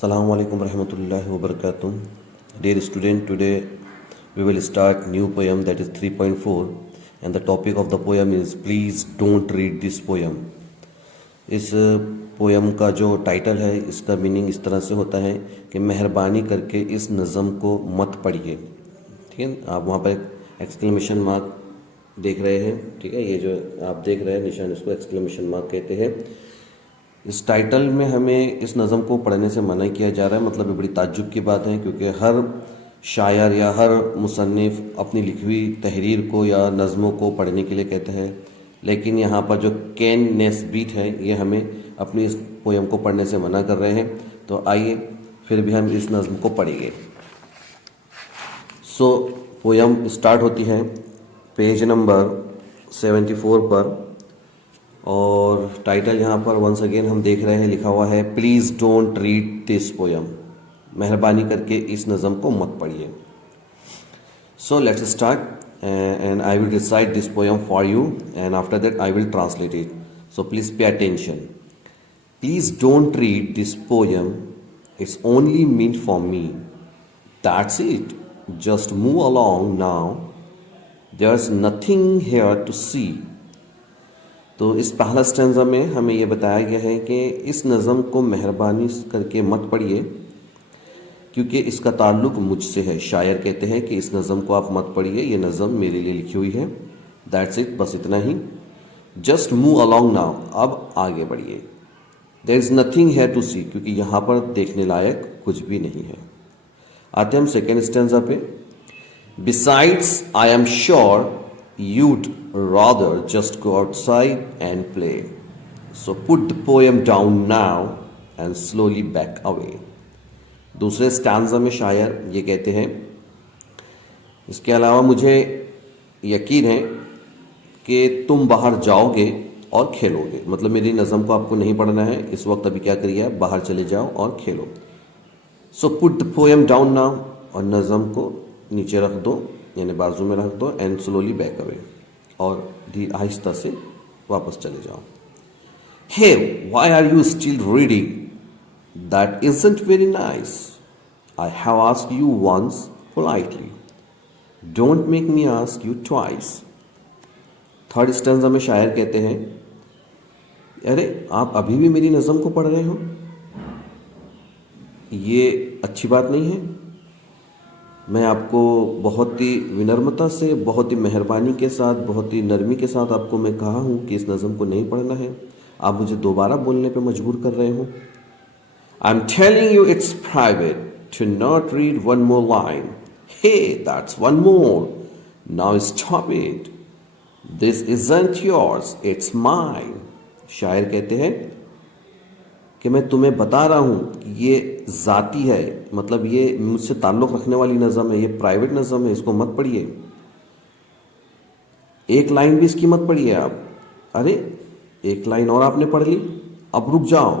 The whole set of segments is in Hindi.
Assalamu alaikum warahmatullahi wabarakatuh. Dear student, today we will start new poem that is 3.4 and the topic of the poem is Please don't read this poem. इस पोयम का जो टाइटल है इसका मीनिंग इस तरह से होता है कि मेहरबानी करके इस नज़म को मत पढ़िए। ठीक है, आप वहाँ पर एक्सक्लेमेशन मार्क देख रहे हैं। ठीक है, ये जो आप देख रहे हैं निशान इसको एक्सक्लेमेशन मार्क कहते हैं। इस टाइटल में हमें इस नज़म को पढ़ने से मना किया जा रहा है। मतलब ये बड़ी ताज्जुब की बात है क्योंकि हर शायर या हर मुसन्निफ अपनी लिखी हुई तहरीर को या नज़मों को पढ़ने के लिए कहते हैं, लेकिन यहाँ पर जो केन नेस्बिट है ये हमें अपनी इस पोयम को पढ़ने से मना कर रहे हैं। तो आइए फिर भी हम इस नज़म को पढ़ेंगे। सो पोयम स्टार्ट होती है पेज नंबर 74 पर और टाइटल यहाँ पर वंस अगेन हम देख रहे हैं लिखा हुआ है please don't read this poem. मेहरबानी करके इस नज़म को मत पढ़िए। So let's start and I will recite this poem for you and after that I will translate it. So please pay attention. Please don't read this poem, it's only meant for me, that's it, just move along now, there is nothing here to see. तो इस पहला स्टैंजा में हमें यह बताया गया है कि इस नज़म को मेहरबानी करके मत पढ़िए क्योंकि इसका ताल्लुक मुझसे है। शायर कहते हैं कि इस नज़म को आप मत पढ़िए, ये नज़म मेरे लिए लिखी हुई है। दैट्स इट, बस इतना ही। जस्ट मूव अलॉन्ग नाउ, अब आगे बढ़िए। There is nothing here to see, क्योंकि यहाँ पर देखने लायक कुछ भी नहीं है। आते हम सेकेंड स्टैंजा पे। Besides I am sure you'd rather just go outside and play. So put the poem down now and slowly back away. दूसरे स्टैंजा में शायर ये कहते हैं, इसके अलावा मुझे यकीन है कि तुम बाहर जाओगे और खेलोगे। मतलब मेरी नज़म को आपको नहीं पढ़ना है इस वक्त, अभी क्या करिए आप बाहर चले जाओ और खेलो। So put the poem down now, और नज़म को नीचे रख दो यानी बाजू में रख दो, एंड स्लोली बैक अवे, और आहिस्ता से वापस चले जाओ। Hey why are you still reading, that isn't very nice, I have asked you once politely, don't make me ask you twice. Third stanza में शायर कहते हैं, अरे आप अभी भी मेरी नज़म को पढ़ रहे हो, ये अच्छी बात नहीं है। मैं आपको बहुत ही विनम्रता से, बहुत ही मेहरबानी के साथ, बहुत ही नरमी के साथ आपको मैं कहा हूँ कि इस नज़म को नहीं पढ़ना है, आप मुझे दोबारा बोलने पे मजबूर कर रहे हो। I am telling you it's private, to not read one more line, hey that's one more, now stop it, this isn't yours, it's mine. शायर कहते हैं कि मैं तुम्हें बता रहा हूं कि ये ज़ाती है, मतलब ये मुझसे ताल्लुक़ रखने वाली नज़म है, ये प्राइवेट नज़म है, इसको मत पढ़िए। एक लाइन भी इसकी मत पढ़िए आप। अरे एक लाइन और आपने पढ़ ली, अब रुक जाओ,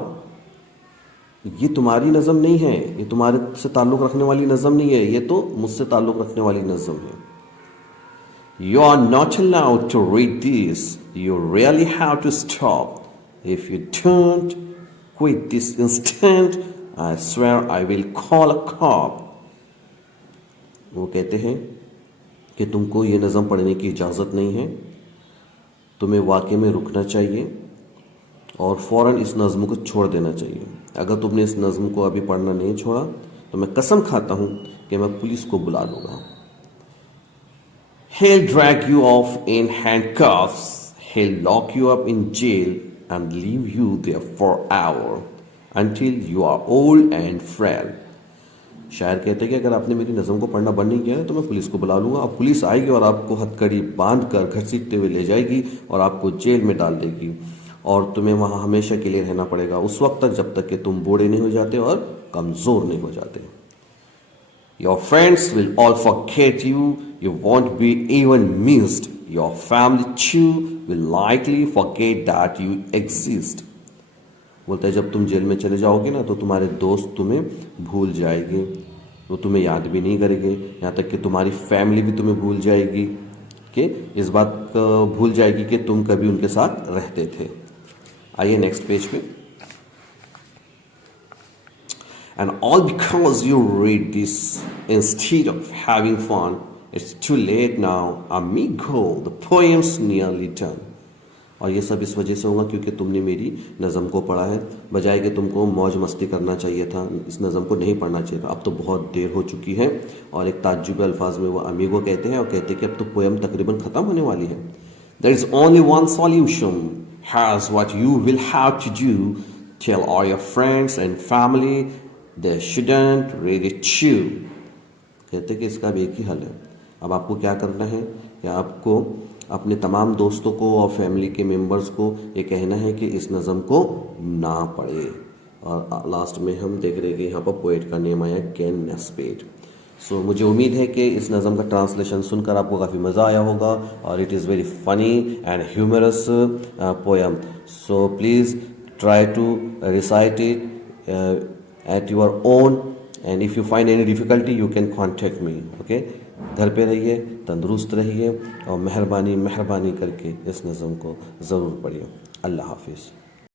ये तुम्हारी नज़म नहीं है, ये तुम्हारे से ताल्लुक़ रखने वाली नज़म नहीं है, ये तो मुझसे ताल्लुक़ रखने वाली नज़म है। You are not allowed to read this, you really have to stop, if you don't quit this instant, I swear I will call a cop. वो कहते हैं कि तुमको ये नज़म पढ़ने की इजाज़त नहीं है, तुम्हें वाकई में रुकना चाहिए और फ़ौरन इस नज़म को छोड़ देना चाहिए। अगर तुमने इस नज़म को अभी पढ़ना नहीं छोड़ा तो मैं कसम खाता हूँ कि मैं पुलिस को बुला लूँगा। He'll drag you off in handcuffs, he'll lock you up in jail and leave you there forever until you are old and frail. शायर कहते हैं कि अगर आपने मेरी नज़म को पढ़ना बंद नहीं किया है तो मैं पुलिस को बुला लूँगा। अब पुलिस आएगी और आपको हथकड़ी बांध कर घसीटते हुए ले जाएगी और आपको जेल में डाल देगी और तुम्हें वहाँ हमेशा के लिए रहना पड़ेगा, उस वक्त तक जब तक कि तुम बूढ़े नहीं हो जाते और कमज़ोर नहीं हो जाते। Your friends will all forget you, you won't be even missed, your family too will likely forget that you exist. बोलता है जब तुम जेल में चले जाओगे ना तो तुम्हारे दोस्त तुम्हें भूल जाएंगे, वो तुम्हें याद भी नहीं करेंगे, यहाँ तक कि तुम्हारी फैमिली भी तुम्हें भूल जाएगी, कि इस बात भूल जाएगी कि तुम कभी उनके साथ रहते थे। आइए नेक्स्ट पेज पे। and all because you read this instead of having fun. It's too late now, amigo. The poem's nearly done. और ये सब इस वजह से होगा क्योंकि तुमने मेरी नज़म को पढ़ा है, बजाय कि तुमको मौज मस्ती करना चाहिए था, इस नज़म को नहीं पढ़ना चाहिए था। अब तो बहुत देर हो चुकी है। और एक ताज्जुब अल्फाज में वो अमीगो कहते हैं और कहते हैं कि अब तो पोएम तकरीबन ख़त्म होने वाली है। There is only one solution, has what you will have to do, tell all your friends and family they shouldn't read it too. कहते हैं कि इसका भी एक ही हल है। अब आपको क्या करना है कि आपको अपने तमाम दोस्तों को और फैमिली के मेंबर्स को ये कहना है कि इस नज़म को ना पढ़े। और लास्ट में हम देख रहे हैं कि यहाँ पर पोएट का नेम आया केन नेस्पेट। सो मुझे उम्मीद है कि इस नज़म का ट्रांसलेशन सुनकर आपको काफ़ी मज़ा आया होगा और it is very funny and humorous poem. So please try to recite it at your own and if you find any difficulty you can contact me. Okay, घर पे रहिए, तंदुरुस्त रहिए और मेहरबानी करके इस नज़म को ज़रूर पढ़िए। अल्लाह हाफिज़।